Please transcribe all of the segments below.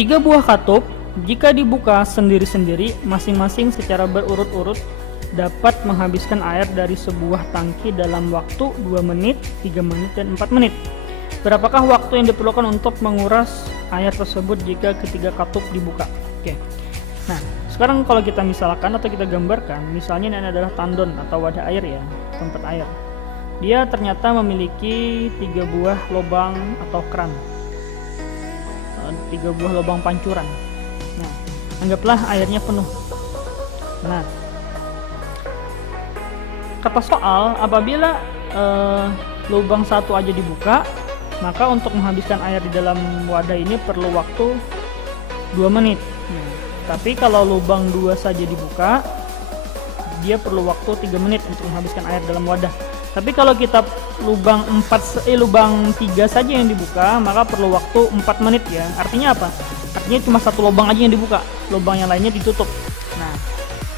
Tiga buah katup jika dibuka sendiri-sendiri masing-masing secara berurut-urut dapat menghabiskan air dari sebuah tangki dalam waktu 2 menit, 3 menit, dan 4 menit. Berapakah waktu yang diperlukan untuk menguras air tersebut jika ketiga katup dibuka? Oke. Nah, sekarang kalau kita misalkan atau kita gambarkan, misalnya ini adalah tandon atau wadah air ya, tempat air. Dia ternyata memiliki 3 buah lubang atau keran, 3 buah lubang pancuran. Nah, anggaplah airnya penuh. Nah, kata soal, apabila lubang satu aja dibuka, maka untuk menghabiskan air di dalam wadah ini perlu waktu 2 menit. Tapi kalau lubang 2 saja dibuka, dia perlu waktu 3 menit untuk menghabiskan air dalam wadah. Tapi kalau kita lubang 3 saja yang dibuka, maka perlu waktu 4 menit ya. Artinya apa? Artinya cuma satu lubang aja yang dibuka, lubang yang lainnya ditutup. Nah,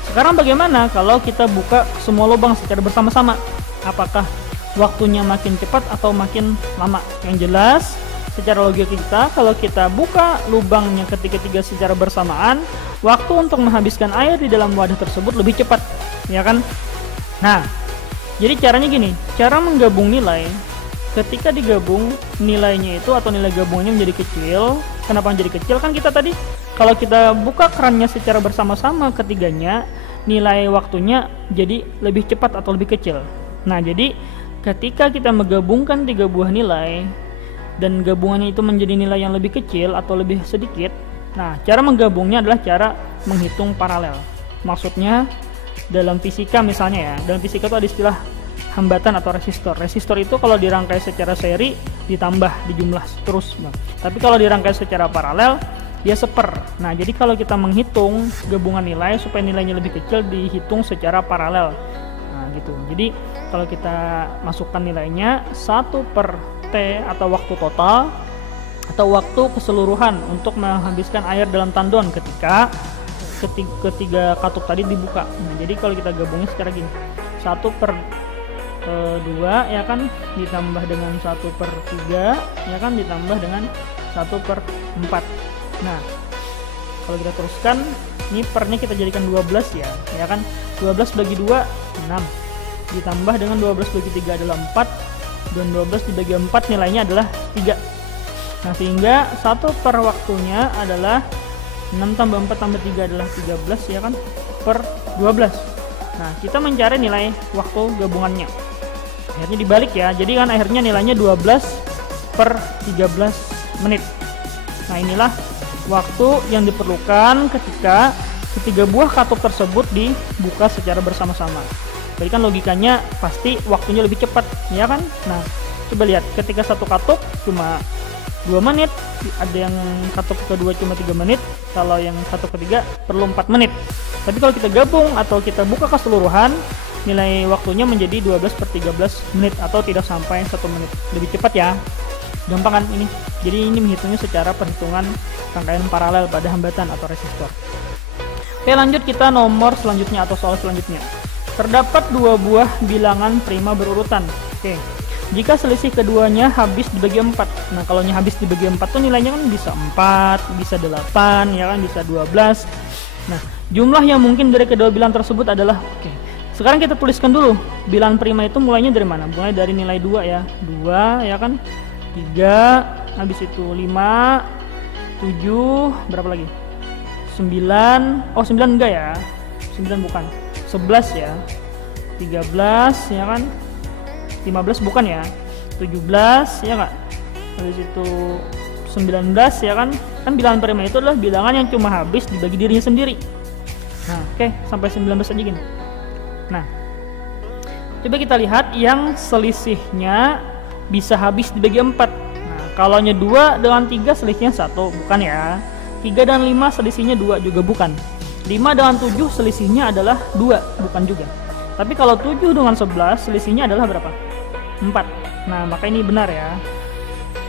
sekarang bagaimana kalau kita buka semua lubang secara bersama-sama? Apakah waktunya makin cepat atau makin lama? Yang jelas, secara logika kita, kalau kita buka lubangnya ketiga secara bersamaan, waktu untuk menghabiskan air di dalam wadah tersebut lebih cepat, ya kan? Nah, jadi caranya gini, cara menggabung nilai, ketika digabung nilainya itu atau nilai gabungannya menjadi kecil. Kenapa menjadi kecil? Kan kita tadi kalau kita buka kerannya secara bersama-sama ketiganya, nilai waktunya jadi lebih cepat atau lebih kecil. Nah, jadi ketika kita menggabungkan 3 buah nilai dan gabungannya itu menjadi nilai yang lebih kecil atau lebih sedikit, nah cara menggabungnya adalah cara menghitung paralel. Maksudnya dalam fisika misalnya ya, dalam fisika itu ada istilah hambatan atau resistor. Resistor itu kalau dirangkai secara seri ditambah dijumlah terus. Tapi kalau dirangkai secara paralel dia seper. Nah, jadi kalau kita menghitung gabungan nilai supaya nilainya lebih kecil, dihitung secara paralel. Nah, gitu. Jadi kalau kita masukkan nilainya 1/T atau waktu total atau waktu keseluruhan untuk menghabiskan air dalam tandon ketika ketiga katup tadi dibuka. Nah, jadi kalau kita gabungnya secara gini, 1/2 ya kan ditambah dengan 1/3 ya kan ditambah dengan 1/4. Nah, kalau kita teruskan, ini pernya kita jadikan 12 ya kan, 12 bagi 2 6, ditambah dengan 12 bagi 3 adalah 4, dan 12 dibagi 4 nilainya adalah 3. Nah, sehingga 1 per waktunya adalah 6 tambah 4 tambah 3 adalah 13 ya kan, per 12. Nah, kita mencari nilai waktu gabungannya. Akhirnya dibalik ya, jadi kan akhirnya nilainya 12/13 menit. Nah, inilah waktu yang diperlukan ketika ketiga buah katup tersebut dibuka secara bersama-sama. Jadi kan logikanya pasti waktunya lebih cepat, ya kan? Nah, coba lihat, ketika satu katup cuma 2 menit, ada yang katup kedua cuma 3 menit, kalau yang katup ketiga perlu 4 menit. Tapi kalau kita gabung atau kita buka keseluruhan, nilai waktunya menjadi 12/13 menit atau tidak sampai 1 menit. Lebih cepat ya. Gampang kan ini? Jadi ini menghitungnya secara perhitungan rangkaian paralel pada hambatan atau resistor. Oke, lanjut kita nomor selanjutnya atau soal selanjutnya. Terdapat 2 buah bilangan prima berurutan. Oke. Jika selisih keduanya habis dibagi 4. Nah, kalau habis dibagi 4 tuh nilainya kan bisa 4, bisa 8, ya kan, bisa 12. Nah, jumlah yang mungkin dari kedua bilangan tersebut adalah, oke. Sekarang kita tuliskan dulu. Bilangan prima itu mulainya dari mana? Mulai dari nilai 2 ya. 2 ya kan? 3, habis itu 5, 7, berapa lagi? 9. Oh, 9 enggak ya. 9 bukan. 11 ya. 13 ya kan? 15 bukan ya, 17 ya nggak, habis itu 19 ya kan bilangan prima itu adalah bilangan yang cuma habis dibagi dirinya sendiri. Nah, oke, sampai 19 aja gini. Nah, coba kita lihat yang selisihnya bisa habis dibagi 4. Nah, kalau 2 dengan 3 selisihnya 1, bukan ya. 3 dan 5 selisihnya 2 juga bukan. 5 dengan 7 selisihnya adalah 2, bukan juga. Tapi kalau 7 dengan 11 selisihnya adalah berapa? 4. Nah, maka ini benar ya.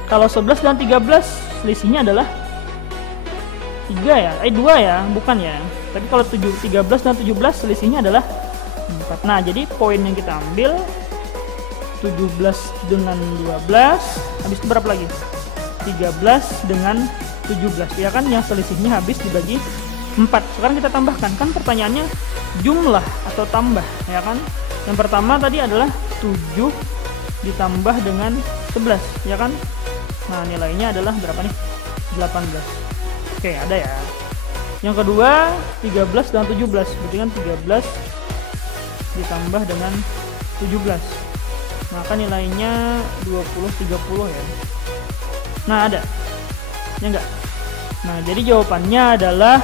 Kalau 11 dan 13 selisihnya adalah 3 ya. 2 ya, bukan ya. Tapi kalau 13 dan 17 selisihnya adalah 4. Nah, jadi poin yang kita ambil 17 dengan 12, habis itu berapa lagi? 13 dengan 17, ya kan, yang selisihnya habis dibagi 4. Sekarang kita tambahkan, kan pertanyaannya jumlah atau tambah, ya kan. Yang pertama tadi adalah 7 ditambah dengan 11, ya kan. Nah, nilainya adalah berapa nih? 18. Oke, ada ya. Yang kedua 13 dan 17, berarti kan 13 ditambah dengan 17, maka nilainya 20-30 ya. Nah, ada ya enggak? Nah, jadi jawabannya adalah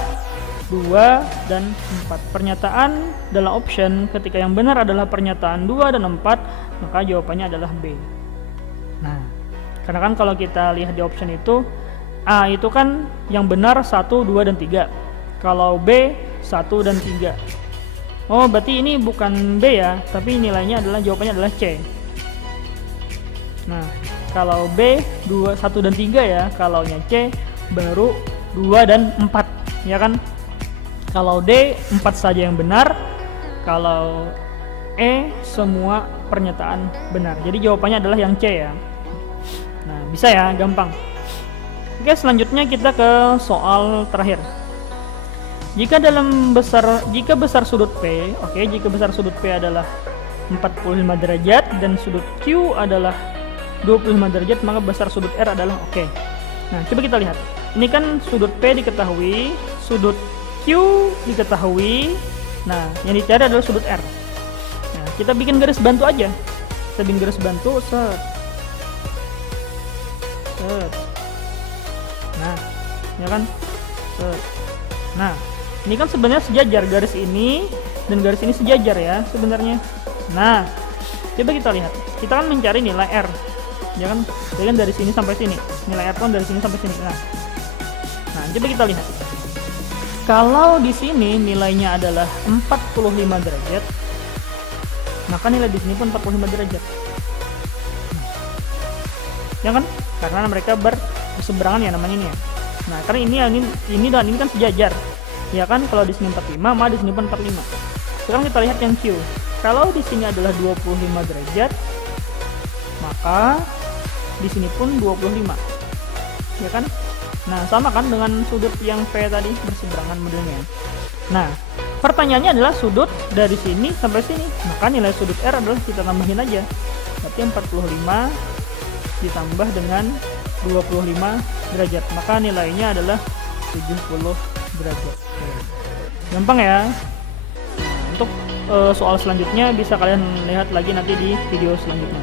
2 dan 4. Pernyataan dalam option ketika yang benar adalah pernyataan 2 dan 4, maka jawabannya adalah B. Nah, karena kan kalau kita lihat di option itu, A itu kan yang benar 1, 2, dan 3. Kalau B 1 dan 3. Oh, berarti ini bukan B ya, tapi nilainya adalah, jawabannya adalah C. Nah, kalau B 2, 1 dan 3 ya, kalaunya C baru 2 dan 4, ya kan? Kalau D 4 saja yang benar, kalau E semua pernyataan benar. Jadi jawabannya adalah yang C ya. Nah, bisa ya, gampang. Oke, selanjutnya kita ke soal terakhir. Jika besar sudut P, jika besar sudut P adalah 45 derajat dan sudut Q adalah 25 derajat, maka besar sudut R adalah oke. Nah, coba kita lihat. Ini kan sudut P diketahui, sudut Q diketahui. Nah, yang dicari adalah sudut R. Nah, kita bikin garis bantu aja. Kita bikin garis bantu, set. Nah, ya kan? Set. Nah, ini kan sebenarnya sejajar, garis ini dan garis ini sejajar ya sebenarnya. Nah, coba kita lihat. Kita kan mencari nilai R, ya kan? Jadi kan dari sini sampai sini. Nilai R kan dari sini sampai sini. Nah, coba kita lihat. Kalau di sini nilainya adalah 45 derajat, maka nilai di sini pun 45 derajat. Ya kan? Karena mereka berseberangan ya namanya ini ya. Nah, karena ini dan ini kan sejajar. Ya kan, kalau di sini 45, maka di sini pun 45. Sekarang kita lihat yang Q. Kalau di sini adalah 25 derajat, maka di sini pun 25. Ya kan? Nah, sama kan dengan sudut yang P tadi, berseberangan modelnya. Nah, pertanyaannya adalah sudut dari sini sampai sini. Maka nilai sudut R adalah kita tambahin aja. Berarti 45 ditambah dengan 25 derajat. Maka nilainya adalah 70 derajat. Gampang ya. Untuk soal selanjutnya bisa kalian lihat lagi nanti di video selanjutnya.